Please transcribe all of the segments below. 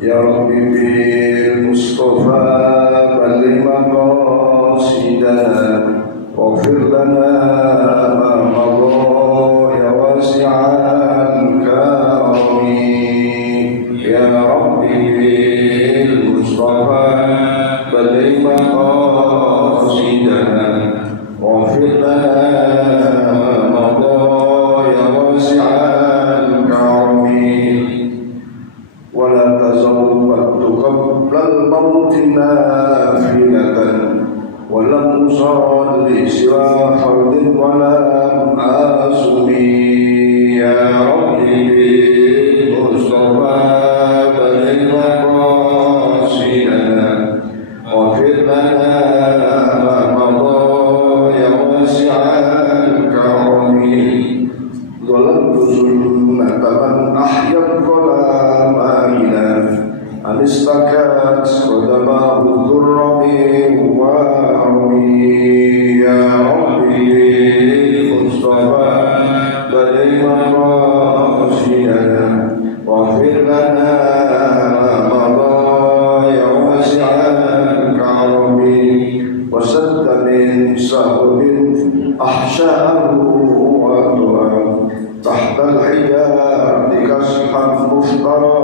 Ya Rabbi bil Mustafa balligh maqasidana waghfir lana ma madha ya wasi'al karami. Ya Rabbi bil Mustafa balligh maqasidana waghfir lana ma madha ya wasi'al karami. ولا تزوجت قبل الموت نافلة ولم أصلي سوى فرض ولم أصوم يا ربي بالمصطفى بلغ مقاصدنا واغفر لنا ما مضى يا واسع الكرم ظلمت سنة من أحيا الظلام Anistakat qadamahu dhurrami wa armi. Ya Rabbi Mustafa balligh maqasidana waghfir lana ma madha ya wasi'al karami wa sadda min sahbin ahsya'ahu wa tu'am tahta al-hijab dikashan muftara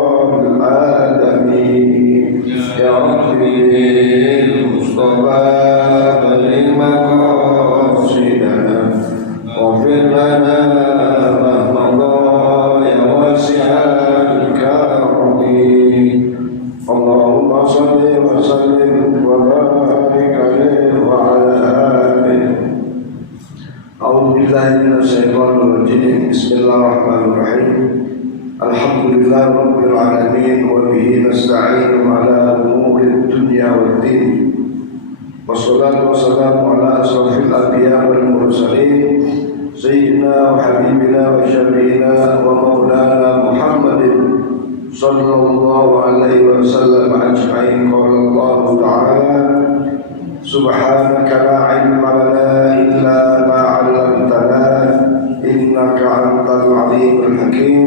Ya Rabbi Mustafa balligh maqasidana waghfir lana ma madha ya wasi'al karami. Allahumma shalli wa sallim wa barik alaihi wa ala alihi. A'udzu billahi minasy syaithanir rajim. Bismillahirrahmanirrahim. Alhamdulillah Rabbil Alamin wa bihi nasta'inu ala umuri dunya wad din. Wassalatu wassalamu ala asrafil anbiya wal mursalin sayyidina wa habibina wa syafi'ina wa maulana Muhammadin sallallahu alaihi wasallam ajma'in. Qala Allah ta'ala subhanaka la ilma lana illa ma 'allamtana innaka antal alimul hakim.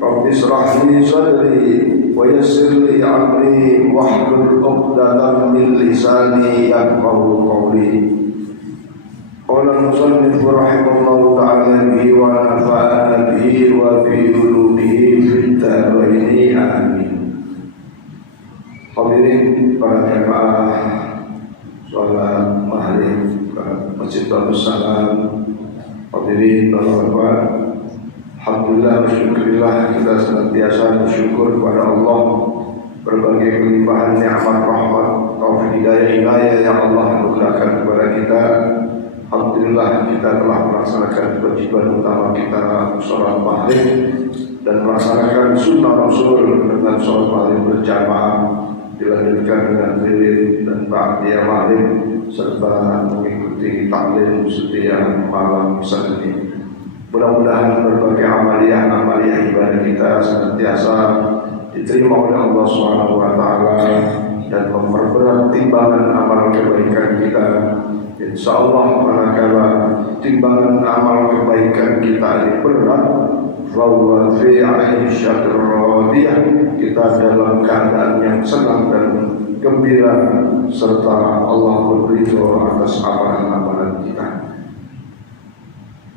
Rabbi shrah li sadri wa yassir li amri wahlul 'uqdatam min lisani yafqahu qawli. Qala al-musannif rahimahullahu ta'ala bihi wa nafa'ana bihi wa bi ulumihi fid dharain amin. Hadirin para jamaah salat maghrib Masjid Darussalam, hadirin bapak-bapak, alhamdulillah bersyukurillah kita senantiasa bersyukur kepada Allah berbagai kelimpahan nikmat rahmat taufik hidayah yang Allah anugerahkan kepada kita. Alhamdulillah kita telah melaksanakan kewajiban utama kita sholat maghrib dan melaksanakan sunnah Rasul dengan sholat maghrib berjamaah dilanjutkan dengan wirid dan ba'diyah maghrib serta mengikuti taklim setiap malam Sabtu. Mudah-mudahan berbagai amaliyah ibadah kita senantiasa diterima oleh Allah Subhanahu wa taala dan memperberat timbangan amal kebaikan kita. Insyaallah manakala timbangan amal kebaikan kita diberat, fa huwa fi 'aisyatir radiyah, kita dalam keadaan yang senang dan gembira serta Allah berridho atas amalan-amalan kita.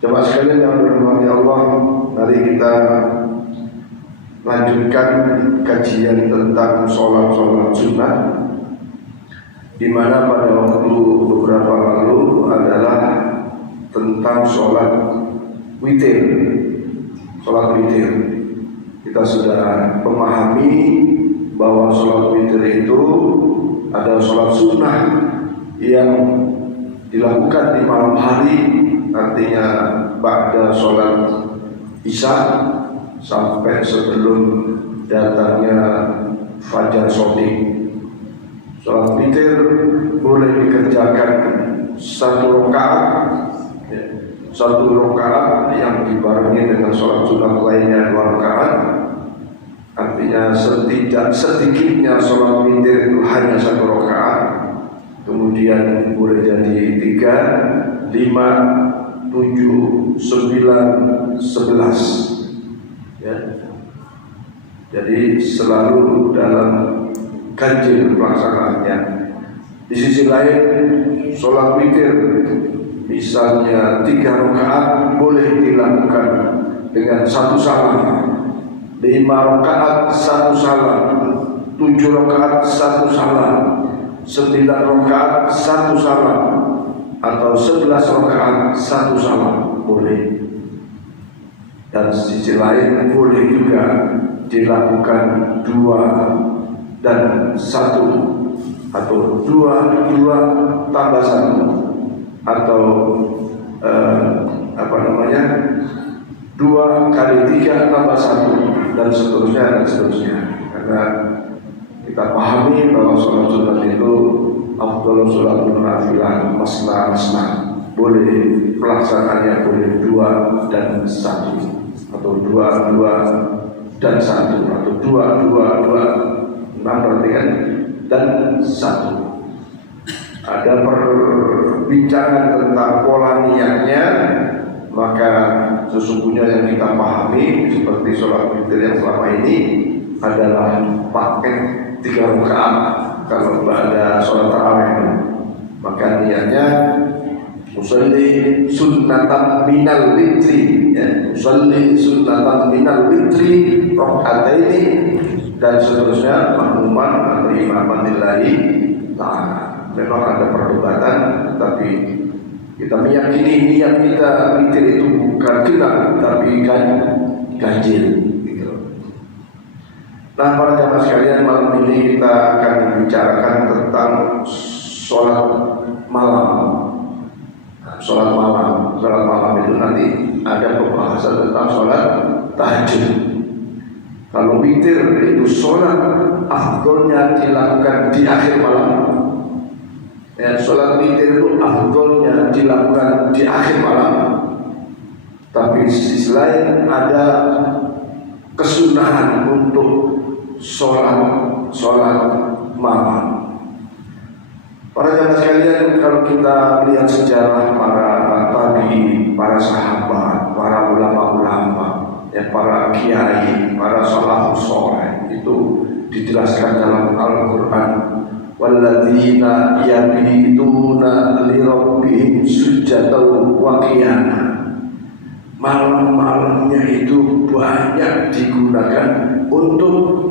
Jemaah sekalian yang dirahmati Allah, mari kita lanjutkan kajian tentang sholat sunnah, di mana pada waktu beberapa lalu adalah tentang sholat witir. Sholat witir kita sudah memahami bahwa sholat witir itu ada sholat sunnah yang dilakukan di malam hari, artinya pada sholat isya sampai sebelum datangnya fajar shodiq. Sholat witir boleh dikerjakan satu rakaat yang dibarengi dengan sholat sunat lainnya 2 rakaat. Artinya sedikitnya sholat witir itu hanya 1 rakaat, kemudian boleh jadi 3, 5, 7, 9, 11 ya. Jadi selalu dalam ganjil pelaksanaannya. Di sisi lain, sholat witir misalnya 3 rakaat boleh dilakukan dengan 1 salam, 5 rakaat 1 salam, 7 rakaat 1 salam, 9 rakaat 1 salam, atau 11 rakaat 1 salam boleh. Dan sisi lain boleh juga dilakukan 2 dan 1, atau 2 tambah 1, atau 2 kali 3 tambah 1, dan seterusnya. Karena kita pahami bahwa sholat sunat itu afdhalus sholatul nafilah masna, boleh pelaksanaannya boleh 2 dan 1, atau 2 dan 1, atau 2 berarti kan, dan 1. Ada perbincangan tentang pola niatnya, maka sesungguhnya yang kita pahami seperti sholat witir yang selama ini adalah paket 3 rakaat. Kalau ada sholat tarawih, maka niatnya usolli sunnatan minal witri, usolli sunnatan minal witri rakaataini, dan seterusnya, makmuman atau imaman lillahi ta'ala. Memang ada perdebatan, tapi kita meyakini niat kita witir itu bukan genap, tapi ganjil. Nah, para jamaah sekalian, malam ini kita akan membicarakan tentang sholat malam. Sholat malam itu nanti ada pembahasan tentang sholat tahajud. Kalau witir itu sholat afdolnya dilakukan di akhir malam. Ya, sholat witir itu afdolnya dilakukan di akhir malam. Tapi di sisi lain ada kesunahan untuk sholat malam. Para jamaah sekalian, kalau kita lihat sejarah para tabi'in, para sahabat, para ulama-ulama, para kiai, para salafus saleh, itu dijelaskan dalam Al-Quran. Walladzina yabituna li rabbihim sujatan wa qiyama. Malam-malamnya itu banyak digunakan untuk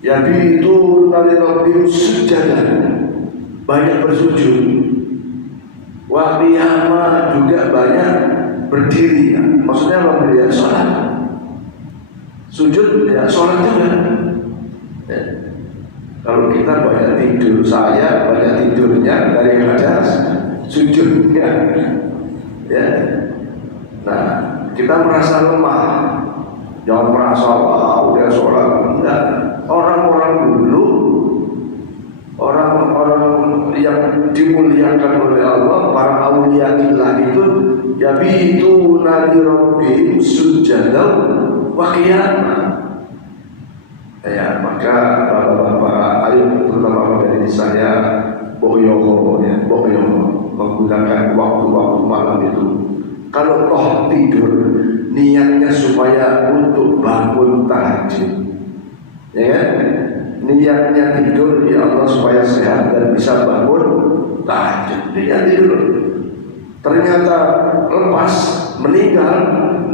yabituna li rabbihim sujatan, banyak bersujud. Wa qiyama, juga banyak berdiri. Maksudnya apa? Berdiri sholat. Sujud ya sholat juga. Ya. Kalau kita banyak tidur, saya banyak tidurnya daripada sujudnya. Ya. Nah, kita merasa lemah. Jangan merasa udah sholat. Enggak. Orang-orang dulu, orang-orang yang dimuliakan oleh Allah, para awliyaillah itu yabituna li rabbihim sujadan wa qiyama. Ya, maka bapak-bapak, ayo terutama dari saya bohong menggunakan waktu-waktu malam itu. Kalau toh tidur, niatnya supaya untuk bangun tahajud, ya kan? Niatnya tidur ya Allah supaya sehat dan bisa bangun tahajud. Niat tidur, ternyata lepas meninggal,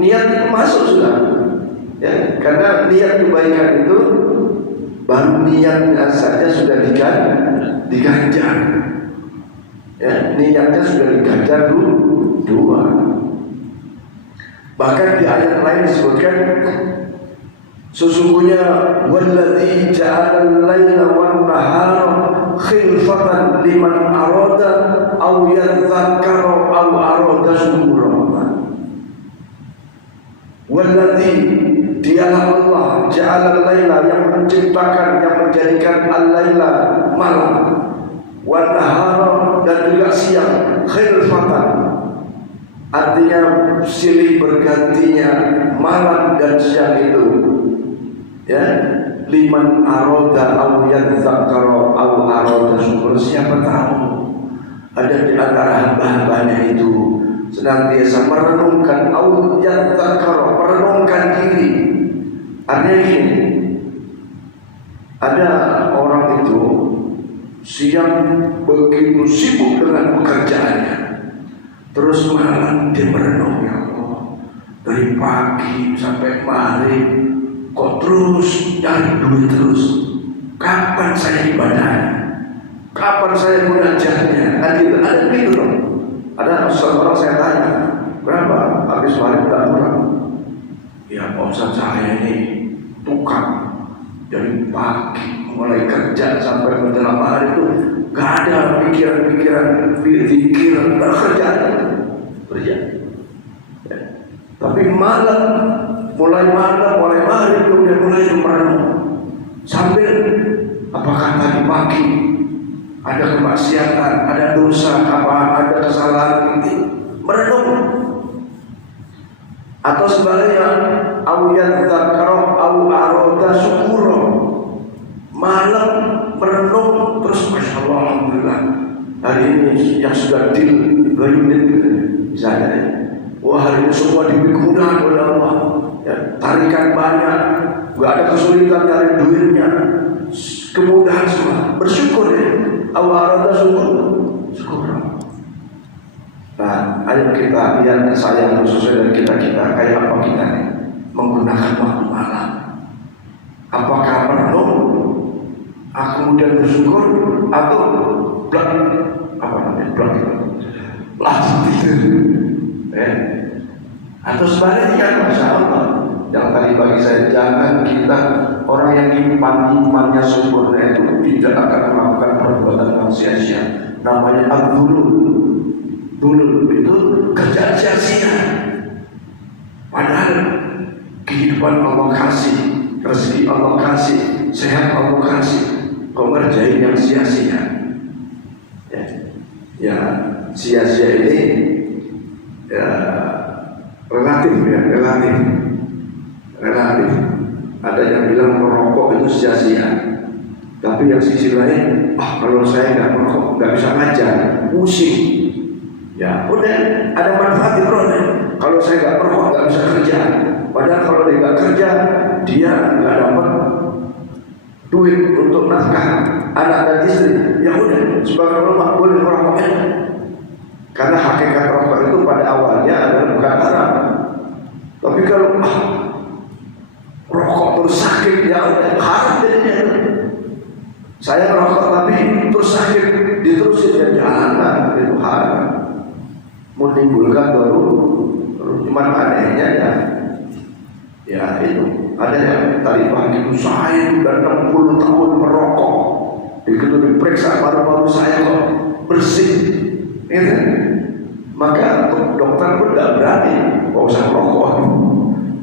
niat itu masuk sudah. Ya, karena niat kebaikan itu baru niatnya saja sudah diganjar. Ya, niatnya sudah diganjar dua. Bahkan di ayat lain disebutkan, sesungguhnya walladzi ja'ala al-laila wan-nahara khilfatan liman arada aw yadhakkara aw arada syukura. Walladzi, dialah Allah, ja'ala al-laila, yang menciptakan, yang menjadikan al-laila malam, wan-nahara, dan juga siang, khilfatan, artinya silih bergantinya malam dan siang itu. Ya, liman aroda aw yadzakkara aw aroda syukur. Siapa tahu ada di antara hamba-hambanya itu senantiasa merenungkan aw yadzakkara, merenungkan diri. Artinya ini, Ada orang itu siang begitu sibuk dengan pekerjaannya, terus malam dia merenung, ya Allah, dari pagi sampai maghrib kok terus cari duit terus. Kapan saya ibadah? Kapan saya munajatnya? Ada gitu loh. Ada seorang saya tanya, berapa habis maghrib tak pulang? Ya Pak Ustaz, saya ini tukang dari pagi mulai kerja sampai menjelang hari itu gak ada pikiran-pikiran pikiran kerjaan kerja. Ya. Tapi mulai hari itu udah mulai merenung sambil apakah tadi pagi ada kemaksiatan, ada dosa, ada kesalahan itu merenung. Atau sebaliknya awiyat dzakara aw arada syukura, malam merenung terus masya Allah, alhamdulillah hari ini yang sudah deal 2 unit misalnya, wah hari ini semua diberi kemudahan oleh Allah, ya, tarikan banyak, gak ada kesulitan dari duitnya, kemudahan semua, bersyukur ya, aw arada syukura. Nah, ayo kita lihat saya khususnya dari kita kayak apa kita nih menggunakan waktu malam. Apakah merenung, kemudian bersyukur, atau langsung tidur, atau sebaliknya, masya Allah. Yang tadi bagi saya, jangan kita orang yang imannya sempurna itu tidak akan melakukan perbuatan yang sia-sia. Namanya abdulul. Dulu itu kerjaan sia-sia. Padahal kehidupan Allah kasih, rezeki Allah kasih, sehat Allah kasih, kau ngerjain yang sia-sia. Ya sia-sia ini ya relatif. Ada yang bilang merokok itu sia-sia, tapi yang sisi lain, kalau saya nggak merokok nggak bisa ngajar, pusing. Ya udah, ada manfaat di proses. Kalau saya nggak merokok nggak bisa kerja. Padahal kalau dia nggak kerja, dia nggak dapat duit untuk nafkah anak dan istri. Ya udah, sebagai ulama boleh merokoknya. Karena hakikat rokok itu pada awalnya adalah bukan haram. Tapi kalau rokok terus sakit, ya udah haram jadinya. Saya merokok tapi terus sakit, diterusin ya jangan, itu haram. Menimbulkan baru cuman anehnya ya itu ada yang tadi pagi itu saya sudah 60 tahun merokok, begitu diperiksa paru-paru saya kok bersih, gitu. Maka dokter pun tidak berani nggak usah merokok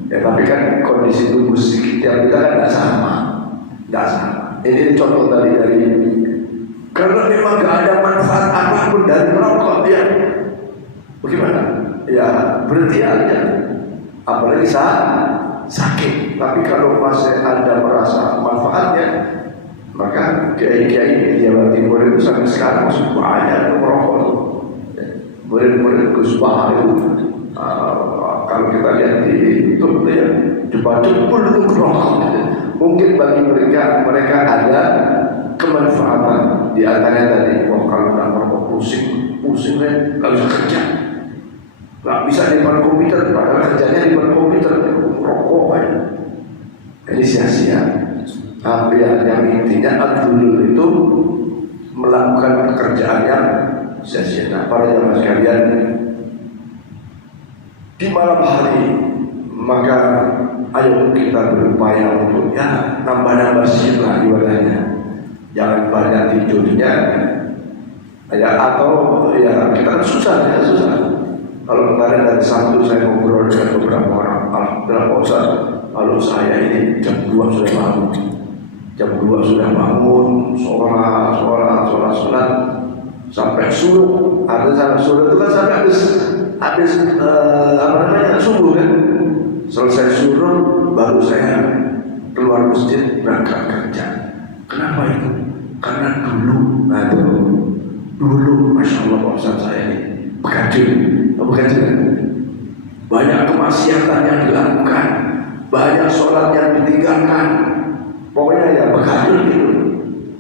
ya, tapi kan kondisi tubuh tiap kita kan tidak sama. Ini contoh dari karena memang nggak ada manfaat apapun dari merokok ya. Bagaimana? Ya berhenti aja. Apalagi saat sakit. Tapi kalau masih ada merasa manfaatnya, maka kiai-kiai di Jawa Timur itu sampai sekarang masih banyak merokok. Murid-murid Gus Bahar itu, kalau kita lihat di YouTube ya, jempol itu merokok. Mungkin bagi mereka ada kemanfaatan. Di antaranya tadi, kalau nggak merokok pusing nggak bisa kerja. Nggak bisa di depan komputer, padahal kerjanya di depan komputer, rokok aja. Ini sia-sia. Tapi yang intinya Abdul itu melakukan pekerjaan yang sia-sia. Nah, para jamaah sekalian, di malam hari maka ayo kita berupaya untuk nambah sila ibadahnya. Jangan banyak tidurnya. Ya atau ya kita kan susah. Kalau kemarin dari Sabtu saya ngobrol dengan beberapa orang, alhamdulillah Pak Ustaz, kalau saya ini jam 2 sudah bangun, sholat sampai suruh. Artinya suruh itu kan sampai habis subuh kan. Selesai suruh baru saya keluar masjid berangkat kerja. Kenapa itu? Karena dulu masya Allah Pak Ustaz, saya ini begadang, banyak kemaksiatan yang dilakukan, banyak sholat yang ditinggalkan. Pokoknya ya berkader gitu.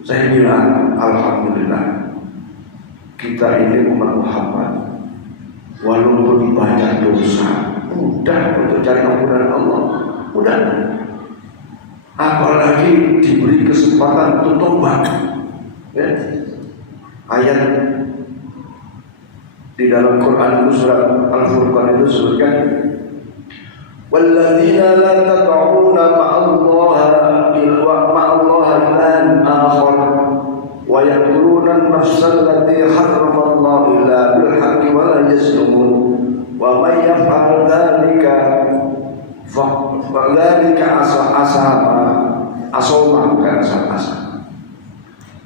Saya bilang alhamdulillah kita ini umat Muhammad, walaupun banyak dosa, mudah untuk cari ampunan Allah, mudah. Apalagi diberi kesempatan untuk tobat. Ya. Ayat di dalam Quran itu surat Al-Furqan itu sebutkan, walladzina la tad'una ma'allaha ilahan akhar wa yaqtuluna an-nafsa allati harrama Allah illa bil haqqi wa la yazlumun wa may yaf'al dzalika fadzalika asama.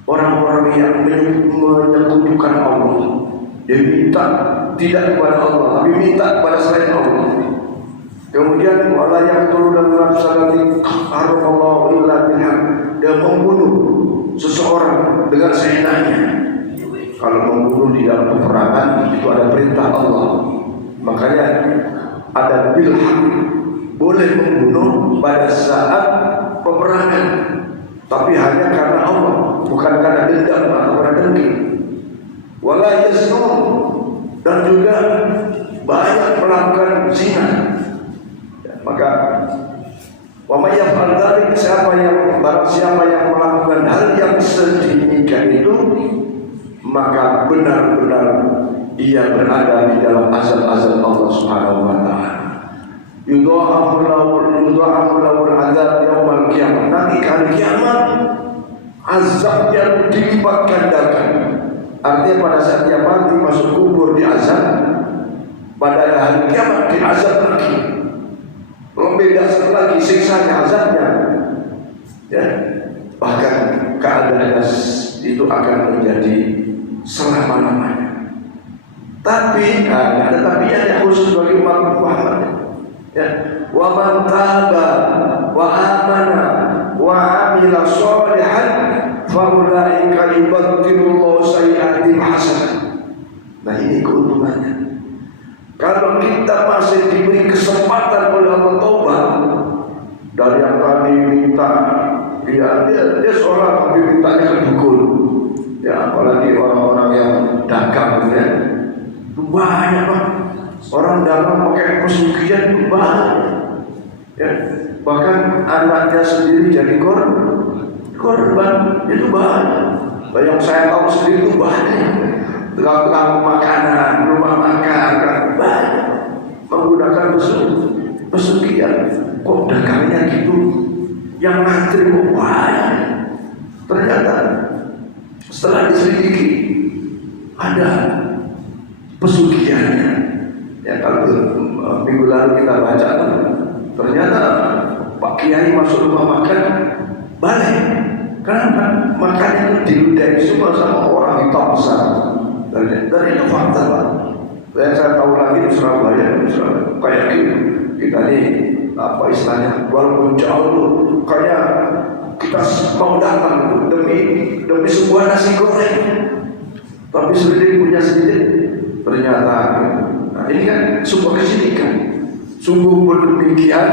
Orang-orang yang menyekutukan Allah, dia minta tidak kepada Allah, tapi minta kepada selain Allah. Kemudian wala yaqtuluna an-nafsa allati harrama Allah illa bil haqq, dia membunuh seseorang dengan seenaknya. Kalau membunuh di dalam peperangan itu ada perintah Allah, makanya ada bil haqq, boleh membunuh pada saat peperangan, tapi hanya karena Allah, bukan karena dendam atau karena dengki. Wala yaznun, dan juga banyak melakukan zina. Maka wa may yaf'al dzalik, barang siapa yang melakukan hal yang sedemikian itu, maka benar-benar ia berada di dalam azab-azab Allah Subhanahu wa taala. Yudha'afu lahu al-'adzab yaumil qiyamah. Nanti hari kiamat azabnya dilipat gandakan. Artinya pada saat dia mati masuk kubur diazab, pada hari kiamat diazab lagi. Lebih dasar lagi siksanya, azabnya. Ya, bahkan keadaan itu akan menjadi selama-lamanya. Tapi ada tapinya khusus bagi umat Muhammad. Ya, wa man taba wa amana wa amila sholihan fa ulaika yubaddilullahu sayyi'atihim hasanah. Nah, ini keuntungannya. Kalau kita masih diberi kesempatan oleh Allah taubat, dari yang tadi minta, dia sholat tapi mintanya ke dukun, ya apalagi orang-orang yang dagang, ya banyak banget. Orang dalam pakai pesugihan banyak, ya bahkan anaknya sendiri jadi korban itu banyak. Yang saya tahu sendiri itu banyak. Tukang makanan, rumah makan, banyak menggunakan pesugihan. Kok dagangnya gitu, yang ngantri kok banyak. Ternyata setelah diselidiki ada pesugihannya. Ya kalau minggu lalu kita baca, ternyata Pak Kiai masuk rumah makan balik. Kenapa? Makannya itu diludahi semua sama orang hitam besar. Dan itu fakta Pak. Yang saya tahu lagi di Surabaya kayak gitu. Kita ini apa istilahnya, walaupun jauh kayak kita mau datang demi sebuah nasi goreng, tapi sedikit punya sedikit ternyata. Nah ini kan sebuah kesyirikan. Sungguh berdemikian,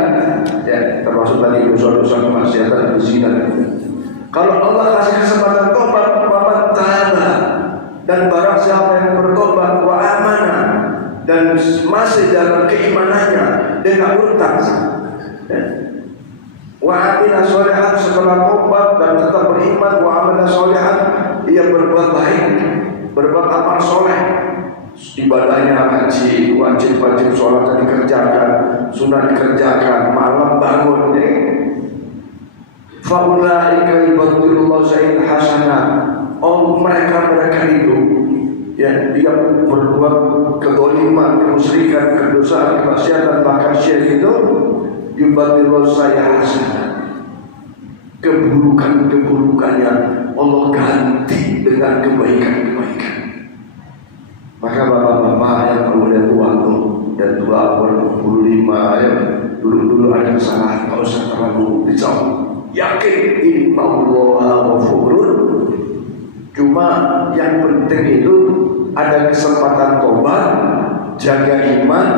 ya termasuk tadi dosa-dosa kemaksiatan, zina. Kalau Allah kasih kesempatan tobat, bapak taala, dan barang siapa yang bertobat wa amanah dan masih dalam keimanannya, dia nggak murtad, wa amila sholihan, setelah tobat dan tetap beriman, wa amila sholihan, ia berbuat baik, berbuat amal soleh, ibadahnya ngaji, wajib sholat dikerjakan, sunnah dikerjakan, malam bangun, faulaika yubaddilullahu sayyi'atihim hasanah. Oh mereka itu ya, yang berbuat kedoliman, kemusyrikan, kedosaan, kemaksiatan, bahkan syirik itu yubaddilullahu sayyi'atihim hasanah. Keburukannya Allah ganti dengan kebaikan. Maka bapak-bapak yang kemudian waktu dan 25 ya, dulu ada kesalahan, kalau usah terlalu dijauh. Yakin innallaha ghafurun. Cuma yang penting itu ada kesempatan tobat, jaga iman,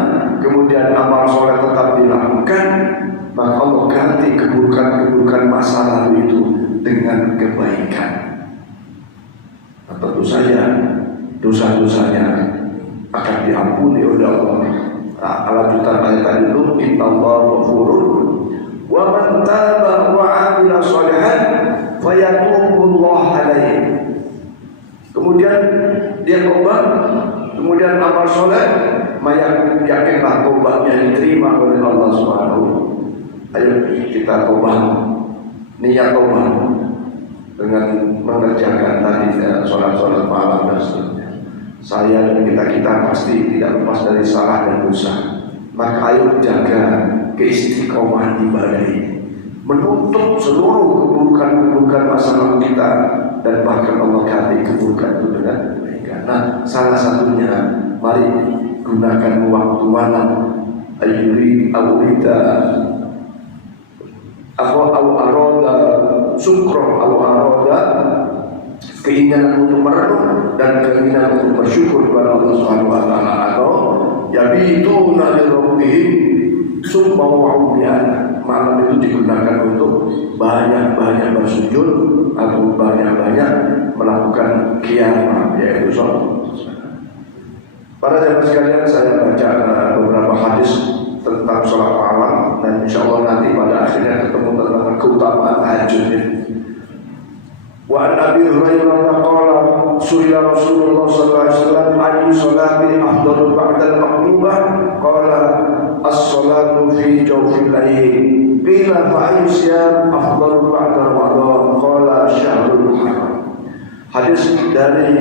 kemudian amal soleh tetap dilakukan, maka Allah ganti keburukan masa lalu itu dengan kebaikan. Nah, tentu saja dosa-dosanya akan diampuni oleh Allah. Lanjutan ayat tadi itu, innallaha ghafurun wa man taba wa 'amila shalihan fayatubullahu alaihi. Kemudian dia tobat, kemudian amal soleh, yakinlah tobatnya diterima oleh Allah Subhanahu. Ayo kita tobat, niat tobat dengan mengerjakan tadi sholat malam dan seterusnya. Saya dan kita pasti tidak lepas dari salah dan dosa. Maka ayo jaga keistiqomahan ibadah ini, menutup seluruh keburukan-keburukan masa lalu kita, dan bahkan Allah ganti keburukan itu dengan kebaikan. Nah, salah satunya mari gunakan waktu malam ayuri awida aroda sukro aroda, keinginan untuk merenung dan keinginan untuk bersyukur kepada Allah Subhanahu wa taala, atau yabituna li rabbihim summa wa'ubiyan. Malam itu digunakan untuk banyak-banyak bersujud atau banyak-banyak melakukan qiyam, yaitu sholat. Para jemaah sekalian, saya baca beberapa hadis tentang sholat malam, dan insya Allah nanti pada akhirnya ketemu tentang keutamaan tahajud ini. Wa an Abi Hurairah qala su'ila Rasulullah sallallahu alaihi wasallam ayyu sholati afdalu ba'da al-maktubah, qala as-sholatu fi jawfil lail. Qila fa ayyu siyam afdalu ba'da Ramadan, qala syahrul haram. Hadis dari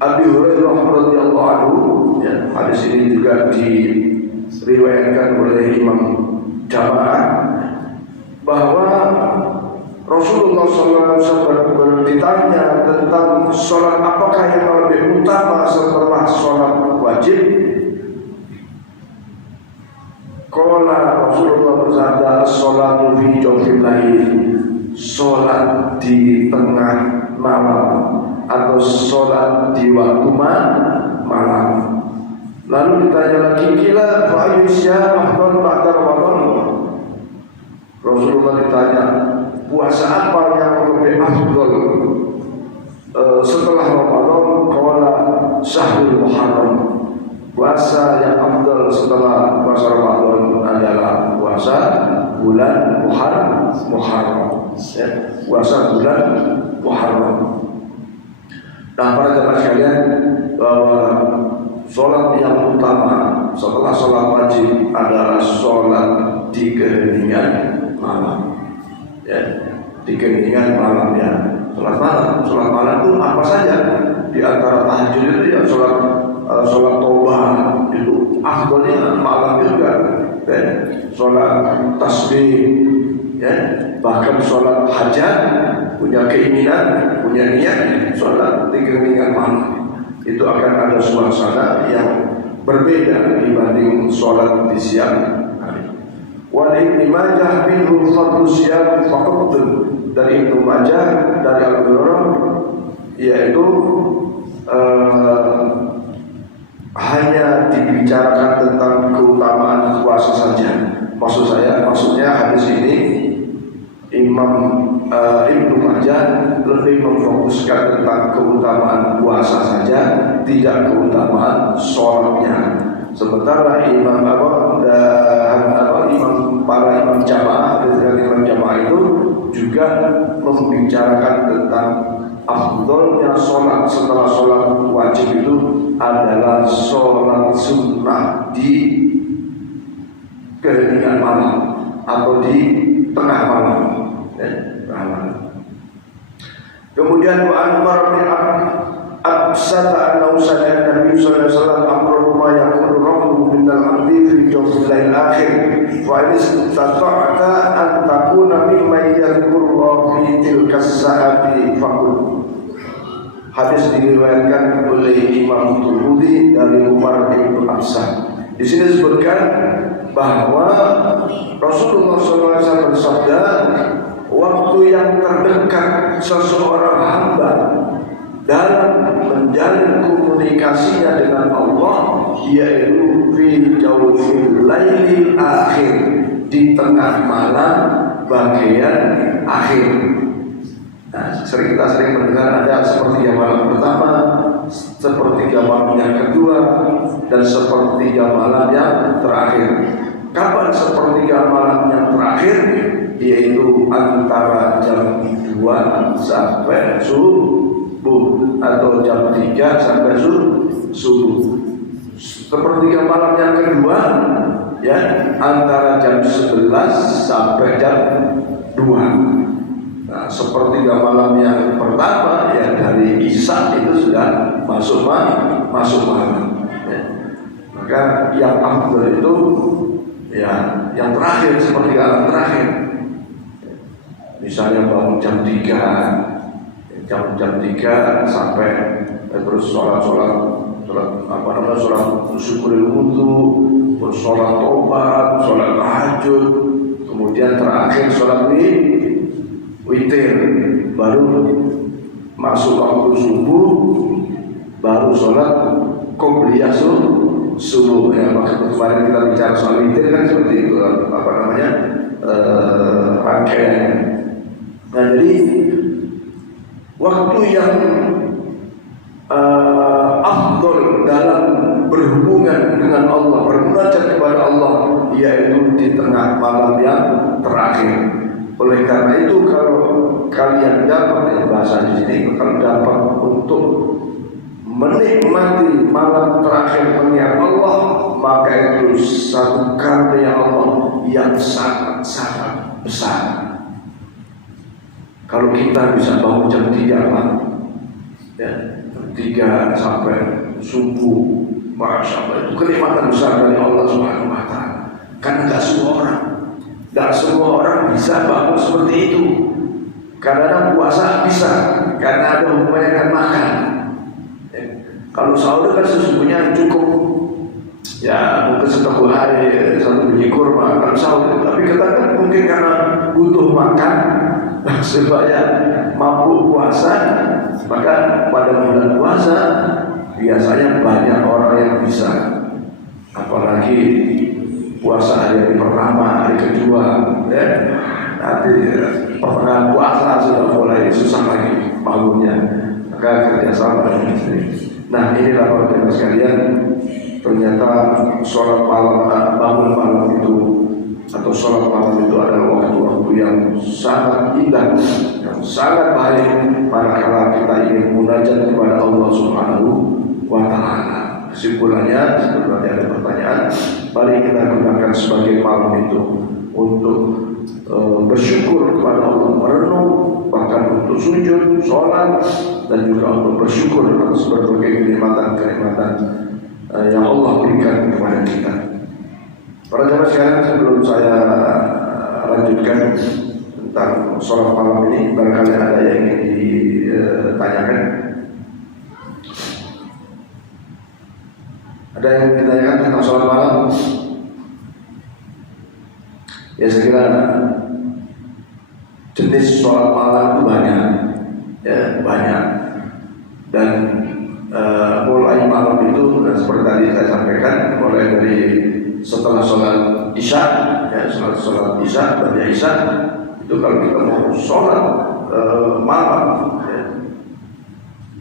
Abi Hurairah radhiyallahu anhu, ya, hadis ini juga diriwayatkan oleh Imam Jamaah, bahwa Rasulullah SAW ditanya tentang sholat apakah yang lebih utama setelah sholat wajib. Qala Rasulullah bersabda, sholatu fi jawfil lail, sholat di tengah malam atau sholat di waktu malam. Lalu ditanya lagi, kila fa ayyusya afdal ba'da Ramadan. Rasulullah ditanya, puasa apa yang lebih afdal setelah Ramadan? Qala syahrul muharram. Puasa yang afdal setelah puasa Ramadan adalah puasa bulan Muharram. Ya, puasa bulan Muharram. Nah, para jemaah sekalian, bahwa sholat yang utama setelah sholat wajib adalah sholat di keheningan malam. Ya, di keheningan malam, ya. Sholat malam itu apa saja? Di antara tahajud itu ya sholat taubah itu afdalnya malam juga. Ya, sholat tasbih, ya, bahkan sholat hajat, punya keinginan, punya niat, sholat di keheningan malam itu akan ada suasana yang berbeda dibanding sholat di siang hari. Wa Ibnu Majah minhu fadlu siyam faqat, dari Ibnu Majah dari Abu Hurairah, yaitu hanya dibicarakan tentang keutamaan puasa saja. Maksudnya hadis ini Imam Ibnu Majah lebih memfokuskan tentang keutamaan puasa saja, tidak keutamaan sholatnya. Sementara para imam jamaah itu juga membicarakan tentang afdolnya sholat setelah sholat wajib itu adalah sholat sunnah di keheningan malam atau di tengah malam. Kemudian Umar bin Absata annahu sami'a Nabi sallallahu alaihi wasallam amru ma yaqulu rabbuhu min al-'abdi fi jawfil lail akhir fa in istata'ta an takuna mimman yadhkuru fi tilka as-sa'ati faqul. Hadis diriwayatkan oleh Imam Tirmidzi dari Umar bin Absah. Di sini disebutkan bahwa Rasulullah SAW bersabda, waktu yang terdekat seseorang hamba dalam menjalin komunikasinya dengan Allah yaitu fi jawfil lailil akhir, di tengah malam bagian akhir. Nah, kita sering mendengar ada sepertiga malam pertama, sepertiga malam yang kedua, dan sepertiga malam yang terakhir. Kapan sepertiga malam yang terakhir? Yaitu antara jam 2 sampai subuh atau jam 3 sampai subuh. Sepertiga malam yang kedua ya antara jam 11 sampai jam 2. Nah, sepertiga malam yang pertama ya dari Isya itu sudah masuk malam. Ya. Maka yang afdal itu ya yang terakhir, sepertiga malam terakhir. Misalnya bangun jam 3 sampai terus sholat syukuril wudu, terus sholat tobat, sholat tahajud, kemudian terakhir sholat witir, baru masuk waktu subuh, baru sholat qobliyah subuh. Ya, maksud kemarin kita bicara soal witir kan seperti itu, rangkaian. Nah, jadi waktu yang afdal dalam berhubungan dengan Allah, bermunajat kepada Allah, yaitu di tengah malam yang terakhir. Oleh karena itu, kalau kalian dapat bahasa di sini, kalau dapat untuk menikmati malam terakhir mengingat Allah, maka itu satu karunia Allah yang sangat-sangat besar. Kalau kita bisa bangun jam 3 malam, ya, 3 sampai subuh, masya Allah, itu kenikmatan besar dari Allah Subhanahu Wa Taala. Karena tidak semua orang bisa bangun seperti itu. Kadang puasa bisa, karena ada hubungannya dengan makan. Ya. Kalau sahur kan sesungguhnya cukup, ya mungkin setengah hari 1 biji kurma kalau sahur. Tapi kita kan mungkin karena butuh makan supaya mampu puasa, maka pada bulan puasa biasanya banyak orang yang bisa, apalagi puasa hari pertama, hari kedua, ya. Nanti pertengahan puasa sudah mulai susah lagi bangunnya, maka kerjasama dengan istri. Nah, inilah para sekalian, ternyata sholat malam, bangun malam itu atau sholat malam itu adalah waktu-waktu yang sangat indah, yang sangat baik manakala kita ingin munajat kepada Allah Subhanahu Wa Taala. Kesimpulannya, sebelum ada pertanyaan, mari kita gunakan sebagai malam itu untuk bersyukur kepada Allah, merenung, bahkan untuk sujud, sholat, dan juga untuk bersyukur atas berbagai kenikmatan yang Allah berikan kepada kita. Para jemaah sekalian, sebelum saya lanjutkan tentang sholat malam ini, barangkali ada yang ingin ditanyakan. Ada yang ditanyakan tentang sholat malam? Ya, saya kira jenis sholat malam itu banyak, ya banyak. Dan mulai malam itu, dan seperti tadi saya sampaikan, mulai dari setelah sholat isya, ya sholat isya, pada isya itu kalau kita mau sholat malam, ya,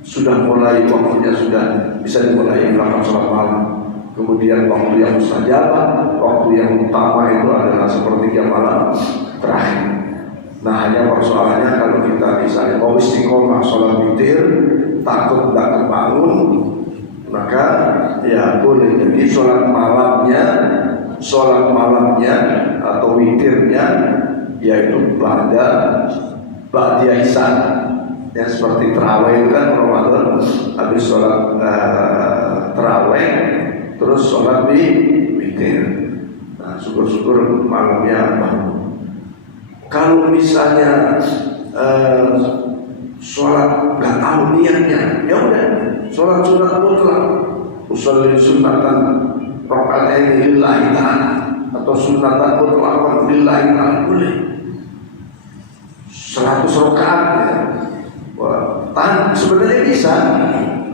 sudah mulai waktunya, sudah bisa dimulai melakukan sholat malam. Kemudian waktu yang mustajabah, waktu yang utama itu adalah sepertiga malam terakhir. Nah, hanya persoalannya kalau kita misalnya mau istiqomah sholat witir, takut tidak terbangun, maka ya boleh jadi sholat malamnya atau witirnya yaitu ba'da isya, yang seperti tarawih itu kan Ramadan, habis sholat tarawih terus sholat witir. Nah, syukur-syukur malamnya bangun. Kalau misalnya sholat nggak tahu niatnya, ya udah sholat sunat mutlak, usolli sunatan rakaat lillahi ta'ala atau sunatan mutlak lillahi ta'ala, boleh 100 rakaat ya. Wah, sebenarnya bisa.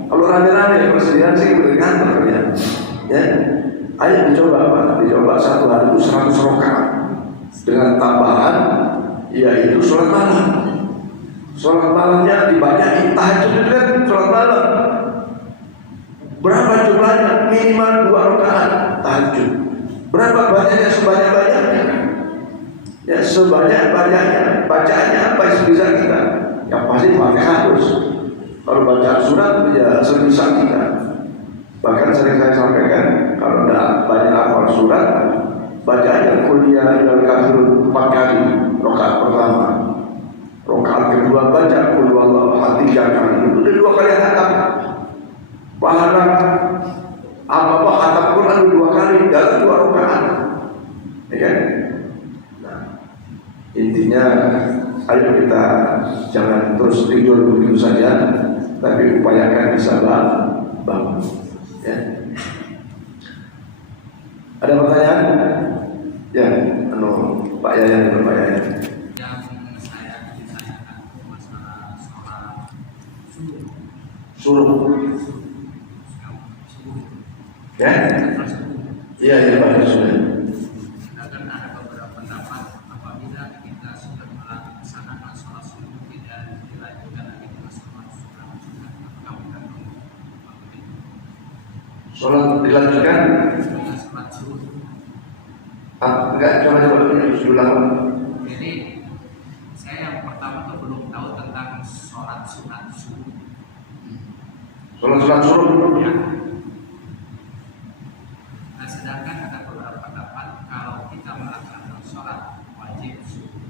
Kalau rame-rame persediaan sih bergantung ya. Ayo dicoba Pak, dicoba satu hari itu 100 rakaat dengan tambahan yaitu sholat malam. 100 sholat malamnya dibanyakin, tahajud itu kan sholat malam. Berapa jumlahnya? Minimal 2 rakaat tahajud. Berapa banyaknya? Sebanyak-banyaknya. Ya sebanyak-banyaknya. Bacaannya apa yang bisa kita? Yang pasti Fatihah harus. Kalau baca surat ya sebisa kita. Bahkan sering saya sampaikan, kalau tidak banyak hafal surat, bacanya kuliah dan kafirun 4 kali rakaat pertama. Rakaat kedua baca qul huwallahu ahad 3 kali. Itu udah 2 kali khatam. Pahala apa khatam Quran 2 kali dalam 2 rakaat. Ya kan? Nah, intinya ayo kita jangan terus tidur begitu saja, tapi upayakan bisa bangun. Ya. Ada pertanyaan? Ya, Pak Yayan, Pak Yayan. Yang saya ditanyakan masalah sholat Suruh. Ya? Iya, Pak sudah. Sedangkan ada beberapa pendapat apabila kita sudah melaksanakan sholat subuh tidak dilanjutkan lagi dengan sholat sunat, apakah kita Sholat dilanjutkan? dengan sholat subuh? Enggak, coba ulang. Jadi saya yang pertama tuh belum tahu tentang sholat sunat subuh. Sholat suruh. Ya. Nah, sedangkan ada beberapa pendapat kalau kita melaksanakan sholat wajib subuh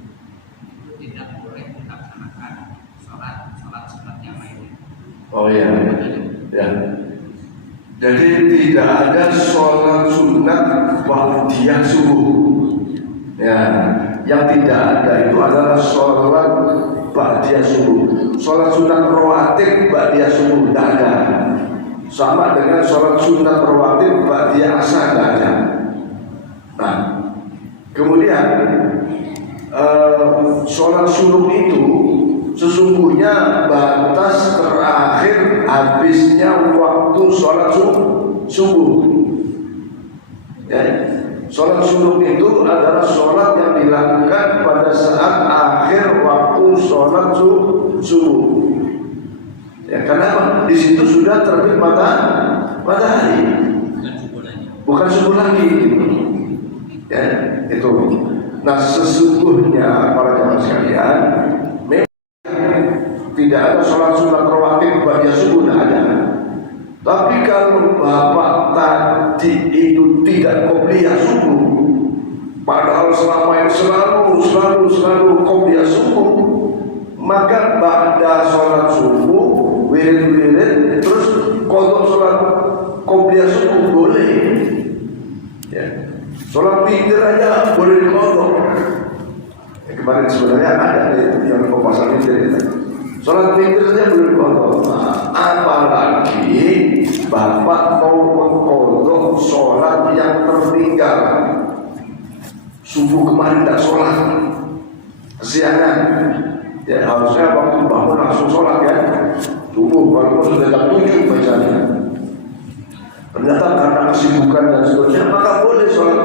itu tidak boleh melaksanakan sholat sunat yang lainnya. Oh iya. Ya. Jadi tidak ada sholat sunat ba'diyah subuh. Ya, yang tidak ada itu adalah sholat ba'diyah subuh. Sholat sunat rawatib ba'diyah subuh tidak ada. Sama dengan sholat sunat rawatib ba'diyah asar tidak ada. Nah, kemudian sholat subuh itu sesungguhnya batas terakhir habisnya waktu sholat subuh. Ya, sholat subuh itu adalah sholat yang dilakukan pada saat akhir waktu sholat subuh. Ya, karena di situ sudah terbit matahari, bukan subuh lagi. Ya, itu. Nah, sesungguhnya para jamaah sekalian, tidak ada sholat sunat rawatib ba'diyah subuh, tidak ada. Tapi kalau bapak tadi itu tidak qobliyah subuh, padahal selama ini selalu qobliyah subuh, maka ba'da sholat subuh wirid terus qadha sholat qobliyah subuh boleh. Ya. Sholat witir aja boleh diqadha. Kemarin sebenarnya ada yang pembahasan witir. Sholat witir saja belum diqadha. Apalagi bapak mau mengqadha sholat yang tertinggal. Subuh kemarin tidak sholat, kesiangan. Ya harusnya waktu bangun langsung sholat ya. Subuh walaupun sudah jam 7 misalnya. Ternyata karena kesibukan dan seterusnya maka boleh sholat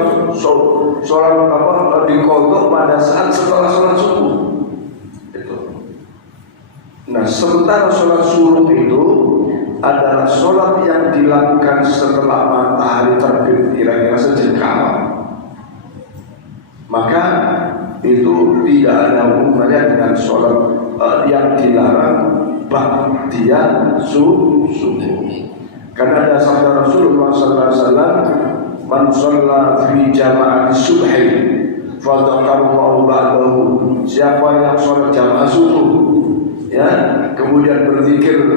diqadha pada saat setelah sholat subuh. Nah, sementara sholat subuh itu adalah sholat yang dilakukan setelah matahari terbit kira-kira sejengkal. Maka itu tidak ada hubungannya dengan sholat yang dilarang ba'diyah subuh. Karena ada sabda Rasulullah SAW, man shalla fi jama'ati subhi fa dzakarallahu ba'dahu. Siapa yang sholat jamaah subuh, ya, kemudian berzikir,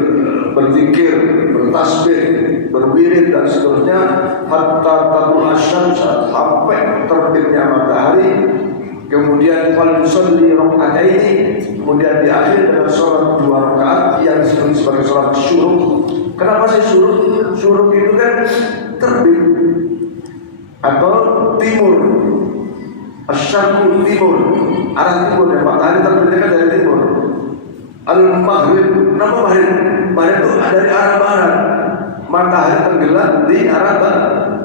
bertasbih, berwirid dan seterusnya hatta tatul asyams, sampai terbitnya matahari, kemudian fal yusalli raka'ataini, kemudian di akhir dengan sholat 2 rakaat yang disebut sebagai sholat syuruk. Kenapa sih syuruk? Syuruk itu kan terbit atau timur. Asyarqul timur, arah timur, ya, matahari terbitnya kan dari timur. Al-Maghrib, nama Maghrib? Maghrib itu dari arah barat. Matahari tenggelam di arah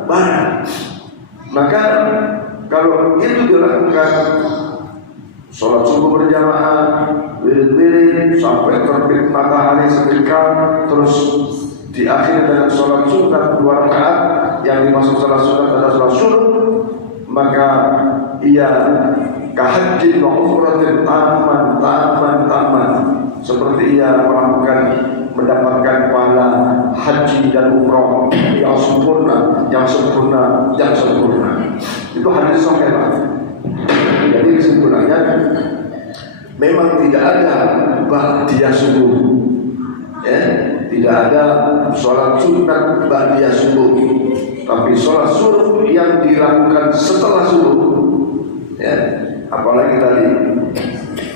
barat. Maka kalau itu dilakukan sholat subuh berjamaah, wirid-wirid sampai terbit matahari seketika, terus diakhiri dengan sholat sunat 2 rakaat. Yang dimaksud sholat sunat adalah sholat sunnah, maka ia kahajin wa umratin taman, seperti ia mendapatkan pahala haji dan umrah yang sempurna. Itu hadis sahih. Jadi kesimpulannya memang tidak ada ba'diyah subuh, ya, tidak ada sholat sunat ba'diyah subuh, tapi sholat subuh yang dilakukan setelah subuh, ya. Apalagi tadi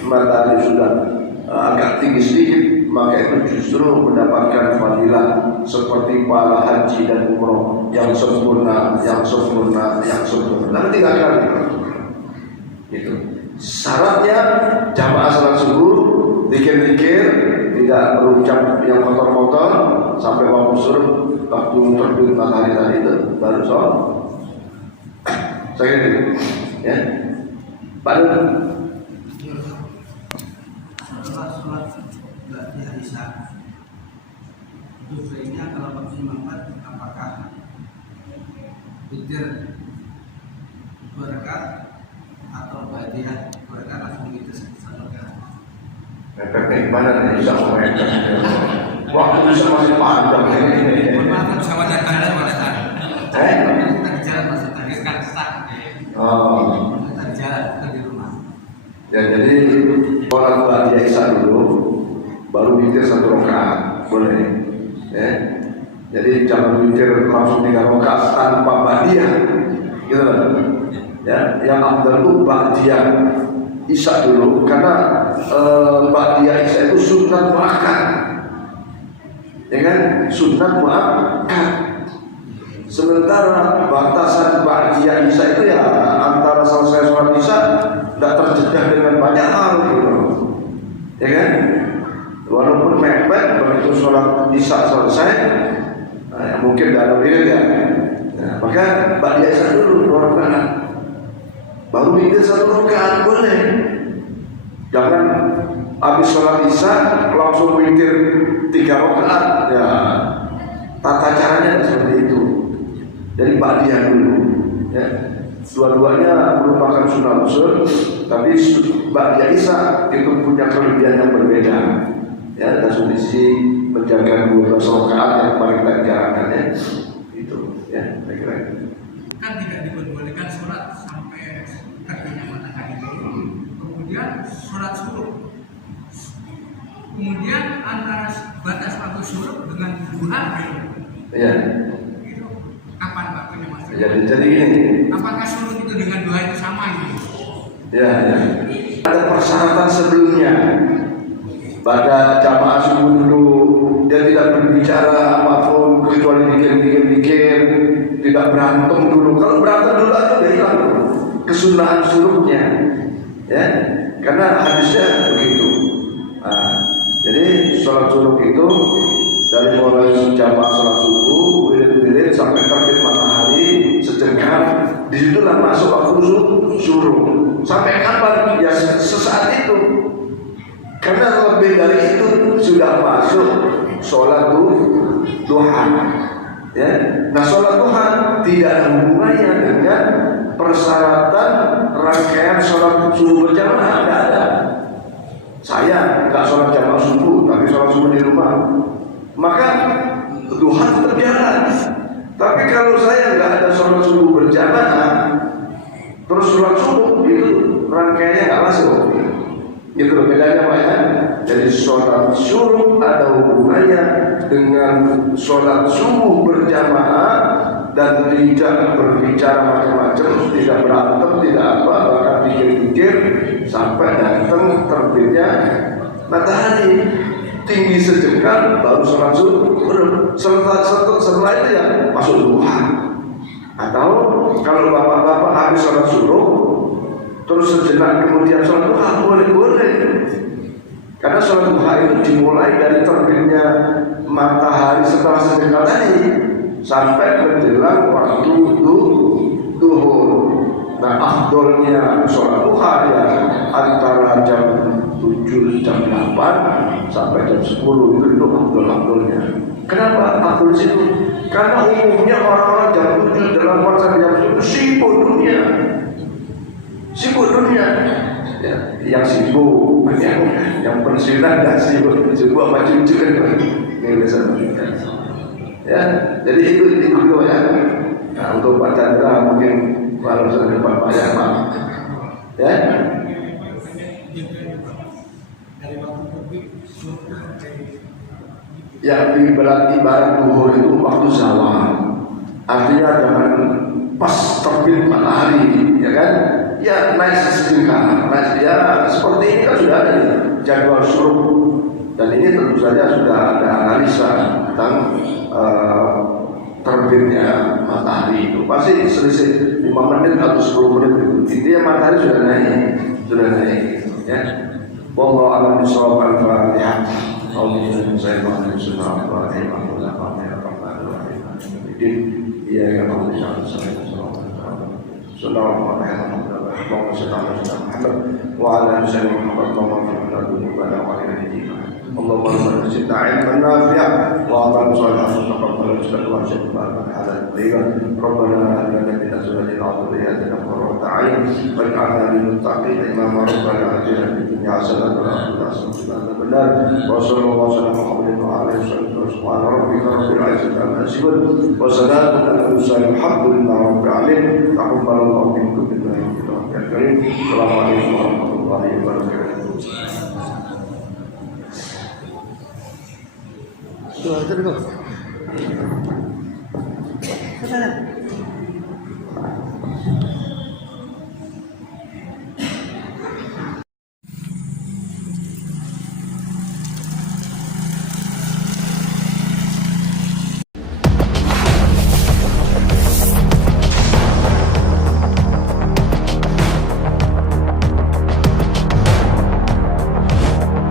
matahari sudah agak tinggi sedikit, maka itu justru mendapatkan fadilah seperti pahala haji dan umroh yang sempurna. Nanti 3 kali. Itu syaratnya jamaah salat subuh, zikir-zikir, tidak berucap yang kotor-kotor sampai waktu suruh, waktu terbit matahari tadi itu baru sholat. Saya gitu, ya. Pada sholat ba'da isya itu sebaiknya kalau waktu manfaat apakah witir 2 rakaat atau ba'diyah 2 rakaat langsung itu 1 rakaat. efeknya gimana nih bisa mengefek? Waktu bisa masih panjang ini. Maaf sama datang pada saat. Kita di jalan masih tadi kan stuck. Oh. Kita di jalan kita di rumah. Ya, jadi sholat ba'diyah isya dulu, baru witir 1 rakaat, boleh. Ya. Jadi jangan witir langsung 3 rakaat tanpa ba'diyah, gitu kan? Ya, yang afdal itu ba'diyah isya dulu, karena ba'diyah isya itu sunat muakkad, ya kan? Sunat muakkad. Sementara batasan ba'diyah isya itu ya antara selesai sholat isya tidak terjebak dengan banyak hal, gitu, ya kan? Walaupun mepet begitu sholat isya selesai, mungkin tidak ada wirid ya. Maka ba'diyah isya dulu 2 rakaat, baru witir 1 rakaat, boleh. Jangan habis sholat isya langsung witir 3 rakaat, ya. Tata caranya seperti itu. Jadi ba'diyah dulu, ya. Dua-duanya merupakan sunnah rasul, tapi ba'diyah isya itu punya kelebihan yang berbeda, ya. Dan sisi menjaga 12 rakaat yang paling kita jalankan, ya. Itu, ya, kira-kira. Kan tidak dibolehkan sholat sampai terbitnya matahari dulu, kemudian sholat subuh, kemudian antara batas waktu subuh dengan duha, Ya. itu kapan waktunya mas? Jadi ini. Apakah subuh itu dengan duha itu sama gitu? Ya. Ada persyaratan sebelumnya. Pada jamaah subuh dulu, dia tidak berbicara apapun kecuali dikir-dikir, tidak berantem dulu. Kalau berantem dulu aja udah hilang kesunahan suruhnya, ya. Karena hadisnya begitu. Jadi sholat subuh itu dari mulai jamaah sholat subuh, wirid-wirid sampai terbit matahari sejenak, disitulah masuk waktu suruh. Sampai kapan? Ya sesaat itu. Karena lebih dari itu sudah masuk sholat duha, ya. Nah, sholat duha tidak ada hubungannya dengan persyaratan rangkaian sholat subuh berjamaah, tidak ada. Saya nggak sholat jamaah subuh, tapi sholat subuh di rumah, maka duha tetap jalan. Tapi kalau saya nggak ada sholat subuh berjamaah, terus sholat subuh itu rangkaiannya nggak masuk. Itu bedanya Pak, ya. Jadi sholat subuh ada hubungannya dengan sholat subuh berjamaah dan tidak berbicara macam-macam, tidak berantem, tidak apa, bahkan pikir-pikir sampai datang terbitnya matahari tinggi sejenak baru sholat subuh. Setelah itu ya masuk duha. Atau kalau bapak-bapak habis sholat subuh terus sejenak kemudian sholat duha, boleh. Karena sholat duha itu dimulai dari terbitnya matahari setelah sejenak tadi sampai menjelang waktu duhur. Nah, afdolnya sholat duha ya antara jam 7 jam 8 sampai jam 10 itu afdolnya. Kenapa afdol situ? Karena umumnya orang-orang jam 7 8 sampai jam 10 sibuk dunia. Ya, yang sibuk, yang pensiunan dan sibuk sama cucu kan ini biasa. Ya, jadi itu ya. Nah, untuk Pak Chandra mungkin kalau sudah Pak Yaman, ya. Ya, ibarat duhur itu waktu zawal. Artinya jangan pas terbit matahari, ya kan? Ya naik sejenak, naik ya seperti ini kan sudah ada jadwal syuruk dan ini tentu saja sudah ada analisa tentang terbitnya matahari itu pasti selisih 5 menit atau 10 menit itu. Intinya matahari sudah naik, ya. Wallahu a'lam bishawab. Al-Fatihah. Allahumma shalli ala sayyidina Muhammad wa ala alihi wa sahbihi. اللهم صل على سيدنا محمد وعلى ال سيدنا محمد اللهم اغفر لنا ذنوبنا وعلينا اللهم ارزقنا زدنا علما نافعا واعطانا صالحا وتقبل رزقنا وارزقنا حلالا طيبا ربنا هب لنا من ازواجنا وذرياتنا قرة اعين واجعلنا للمتقين اماما ربنا اتنا في الدنيا حسنه وفي الاخره حسنه وقنا عذاب النار وصلى الله وسلم على محمد وعلى اله وصحبه سبحان ربك رب العزه عما يصفون وسلام على المرسلين الحمد لله رب العالمين تقبل الله منكم Assalamualaikum warahmatullahi wabarakatuh. Sudah,